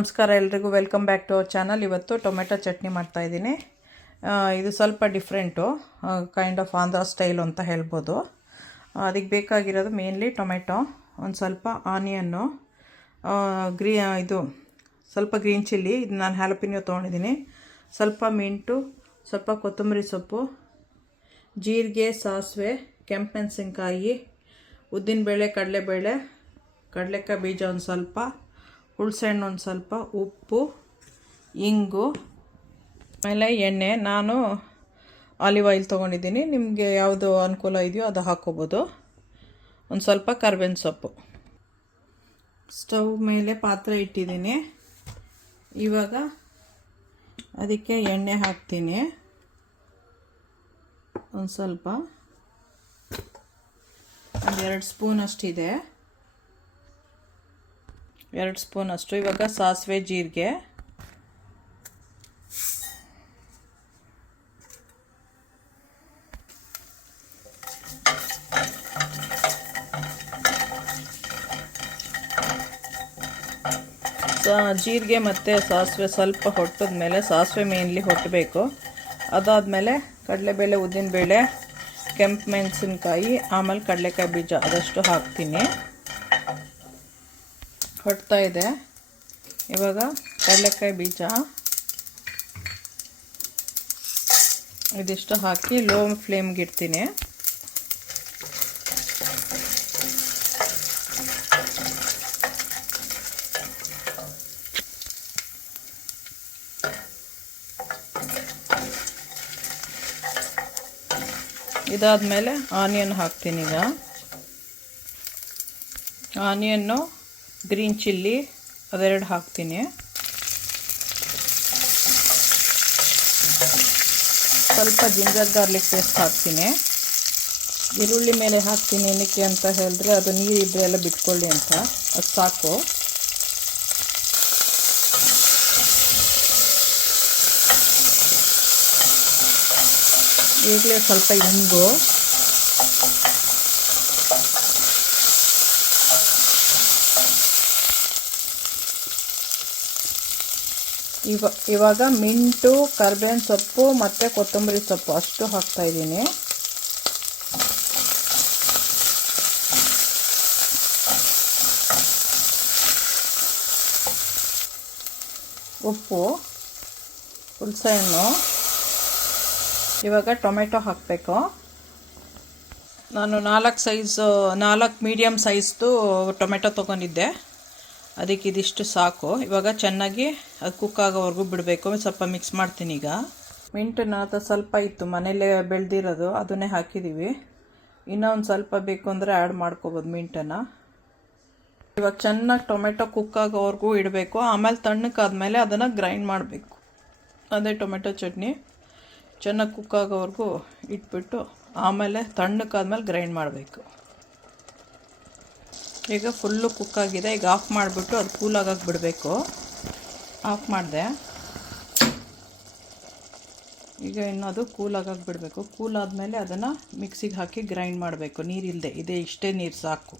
ನಮಸ್ಕಾರ ಎಲ್ರಿಗೂ, welcome back to our channel. ಇವತ್ತು ಟೊಮೆಟೊ ಚಟ್ನಿ ಮಾಡ್ತಾಯಿದ್ದೀನಿ. ಇದು ಸ್ವಲ್ಪ different, kind of Andhra style ಅಂತ ಹೇಳ್ಬೋದು. ಅದಕ್ಕೆ ಬೇಕಾಗಿರೋದು ಮೇನ್ಲಿ ಟೊಮೆಟೊ, ಒಂದು ಸ್ವಲ್ಪ ಆನಿಯನ್ನು, ಸ್ವಲ್ಪ ಗ್ರೀನ್ ಚಿಲ್ಲಿ, ಇದು ನಾನು ಹ್ಯಾಲಪಿನೋ ತೊಗೊಂಡಿದ್ದೀನಿ, ಸ್ವಲ್ಪ ಮಿಂಟು, ಸ್ವಲ್ಪ ಕೊತ್ತಂಬರಿ ಸೊಪ್ಪು, ಜೀರಿಗೆ, ಸಾಸಿವೆ, ಕೆಂಪು ಮೆಣಸಿನ್ಕಾಯಿ, ಉದ್ದಿನಬೇಳೆ, ಕಡಲೆಬೇಳೆ, ಕಡಲೆಕಾಯಿ ಬೀಜ ಒಂದು ಸ್ವಲ್ಪ, ಹುಣಸೆಹಣ್ಣು ಒಂದು ಸ್ವಲ್ಪ, ಉಪ್ಪು, ಇಂಗು, ಆಮೇಲೆ ಎಣ್ಣೆ. ನಾನು ಆಲಿವ್ ಆಯಿಲ್ ತೊಗೊಂಡಿದ್ದೀನಿ, ನಿಮಗೆ ಯಾವುದು ಅನುಕೂಲ ಇದೆಯೋ ಅದು ಹಾಕ್ಕೋಬೋದು. ಒಂದು ಸ್ವಲ್ಪ ಕರ್ಬೇವಿನ ಸೊಪ್ಪು. ಸ್ಟವ್ ಮೇಲೆ ಪಾತ್ರೆ ಇಟ್ಟಿದ್ದೀನಿ. ಇವಾಗ ಅದಕ್ಕೆ ಎಣ್ಣೆ ಹಾಕ್ತೀನಿ, ಒಂದು ಸ್ವಲ್ಪ, ಒಂದು 2 ಸ್ಪೂನ್ ಅಷ್ಟಿದೆ, 2 ಸ್ಪೂನ್ ಅಷ್ಟು. ಇವಾಗ ಸಾಸಿವೆ, ಜೀರಿಗೆ, ಜೀರಿಗೆ ಮತ್ತು ಸಾಸಿವೆ ಸ್ವಲ್ಪ ಹೊಟ್ಟಿದ ಮೇಲೆ, ಸಾಸಿವೆ ಮೇನ್ಲಿ ಹೊಟ್ಟಬೇಕು, ಅದಾದಮೇಲೆ ಕಡಲೆಬೇಳೆ, ಉದ್ದಿನಬೇಳೆ, ಕೆಂಪು ಮೆಣಸಿನ್ಕಾಯಿ, ಆಮೇಲೆ ಕಡಲೆಕಾಯಿ ಬೀಜ ಅದಷ್ಟು ಹಾಕ್ತೀನಿ. ಹೊಡ್ತಾ ಇದೆ. ಇವಾಗ ಕಡಲೆಕಾಯಿ ಬೀಜ ಇದಿಷ್ಟು ಹಾಕಿ ಲೋ ಫ್ಲೇಮ್ಗೆ ಇಡ್ತೀನಿ. ಇದಾದಮೇಲೆ ಆನಿಯನ್ ಹಾಕ್ತೀನಿ. ಈಗ ಆನಿಯನ್ನು, ಗ್ರೀನ್ ಚಿಲ್ಲಿ ಅದೆರಡು ಹಾಕ್ತೀನಿ. ಸ್ವಲ್ಪ ಜಿಂಜರ್ ಗಾರ್ಲಿಕ್ ಪೇಸ್ಟ್ ಹಾಕ್ತೀನಿ. ಈರುಳ್ಳಿ ಮೇಲೆ ಹಾಕ್ತೀನಿ ಏನಕ್ಕೆ ಅಂತ ಹೇಳಿದ್ರೆ, ಅದು ನೀರಿದ್ರೆ ಎಲ್ಲ ಬಿಟ್ಕೊಳ್ಳಿ ಅಂತ, ಅದು ಸಾಕು. ಈಗಲೇ ಸ್ವಲ್ಪ ಇಂಗು, ಇವಾಗ ಮಿಂಟು, ಕರ್ಬೇವಿನ ಸೊಪ್ಪು ಮತ್ತು ಕೊತ್ತಂಬರಿ ಸೊಪ್ಪು ಅಷ್ಟು ಹಾಕ್ತಾಯಿದ್ದೀನಿ. ಉಪ್ಪು, ಹುಣಸೆಹಣ್ಣು. ಇವಾಗ ಟೊಮೆಟೊ ಹಾಕಬೇಕು. ನಾನು 4 ಮೀಡಿಯಮ್ ಸೈಜ್ದು ಟೊಮೆಟೊ ತೊಗೊಂಡಿದ್ದೆ, ಅದಕ್ಕೆ ಇದಿಷ್ಟು ಸಾಕು. ಇವಾಗ ಚೆನ್ನಾಗಿ ಅದು ಕುಕ್ ಆಗೋವರೆಗೂ ಬಿಡಬೇಕು. ಸ್ವಲ್ಪ ಮಿಕ್ಸ್ ಮಾಡ್ತೀನಿ. ಈಗ ಮಿಂಟನ್ನ ಸ್ವಲ್ಪ ಇತ್ತು ಮನೇಲೇ ಬೆಳೆದಿರೋದು, ಅದನ್ನೇ ಹಾಕಿದ್ದೀವಿ. ಇನ್ನೂ ಒಂದು ಸ್ವಲ್ಪ ಬೇಕು ಅಂದರೆ ಆ್ಯಡ್ ಮಾಡ್ಕೋಬೋದು ಮಿಂಟನ್ನು. ಇವಾಗ ಚೆನ್ನಾಗಿ ಟೊಮೆಟೊ ಕುಕ್ ಆಗೋವರೆಗೂ ಇಡಬೇಕು. ಆಮೇಲೆ ತಣ್ಣಕ್ಕಾದ್ಮೇಲೆ ಅದನ್ನು ಗ್ರೈಂಡ್ ಮಾಡಬೇಕು. ಅದೇ ಟೊಮೆಟೊ ಚಟ್ನಿ ಚೆನ್ನಾಗಿ ಕುಕ್ ಆಗೋವರೆಗೂ ಇಟ್ಬಿಟ್ಟು ಆಮೇಲೆ ತಣ್ಣಕ್ಕಾದ್ಮೇಲೆ ಗ್ರೈಂಡ್ ಮಾಡಬೇಕು. ಈಗ ಫುಲ್ಲು ಕುಕ್ಕಾಗಿದೆ. ಈಗ ಆಫ್ ಮಾಡಿಬಿಟ್ಟು ಅದು ಕೂಲಾಗಕ್ಕೆ ಬಿಡಬೇಕು. ಆಫ್ ಮಾಡಿದೆ. ಈಗ ಇನ್ನು ಅದು ಕೂಲಾಗಕ್ಕೆ ಬಿಡಬೇಕು. ಕೂಲಾದಮೇಲೆ ಅದನ್ನು ಮಿಕ್ಸಿಗೆ ಹಾಕಿ ಗ್ರೈಂಡ್ ಮಾಡಬೇಕು, ನೀರಿಲ್ಲದೆ. ಇಷ್ಟೇ ನೀರು ಸಾಕು.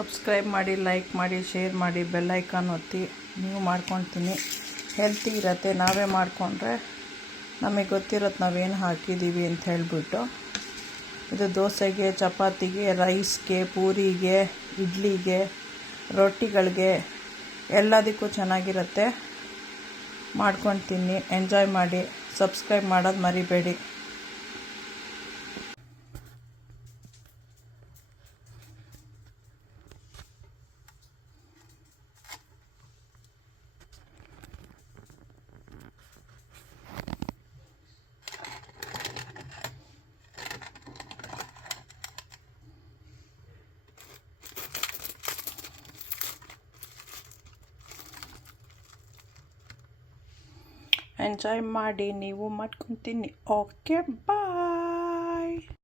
ಸಬ್ಸ್ಕ್ರೈಬ್ ಮಾಡಿ, ಲೈಕ್ ಮಾಡಿ, ಶೇರ್ ಮಾಡಿ, ಬೆಲ್ ಐಕಾನ್ ಒತ್ತಿ. ನೀವು ಮಾಡ್ಕೊತೀನಿ. ಹೆಲ್ತಿ ಇರತ್ತೆ. ನಾವೇ ಮಾಡಿಕೊಂಡ್ರೆ ನಮಗೆ ಗೊತ್ತಿರತ್ತೆ ನಾವೇನು ಹಾಕಿದ್ದೀವಿ ಅಂತ ಹೇಳಿಬಿಟ್ಟು. ಇದು ದೋಸೆಗೆ, ಚಪಾತಿಗೆ, ರೈಸ್ಗೆ, ಪೂರಿಗೆ, ಇಡ್ಲಿಗೆ, ರೊಟ್ಟಿಗಳಿಗೆ ಎಲ್ಲದಕ್ಕೂ ಚೆನ್ನಾಗಿರುತ್ತೆ. ಮಾಡ್ಕೊತೀನಿ. ಎಂಜಾಯ್ ಮಾಡಿ. ಸಬ್ಸ್ಕ್ರೈಬ್ ಮಾಡೋದು ಮರಿಬೇಡಿ. ಎಂಜಾಯ್ ಮಾಡಿ, ನೀವು ಮಾಡ್ಕೊಂಡು ತಿನ್ನಿ. ಓಕೆ ಬಾಯ್.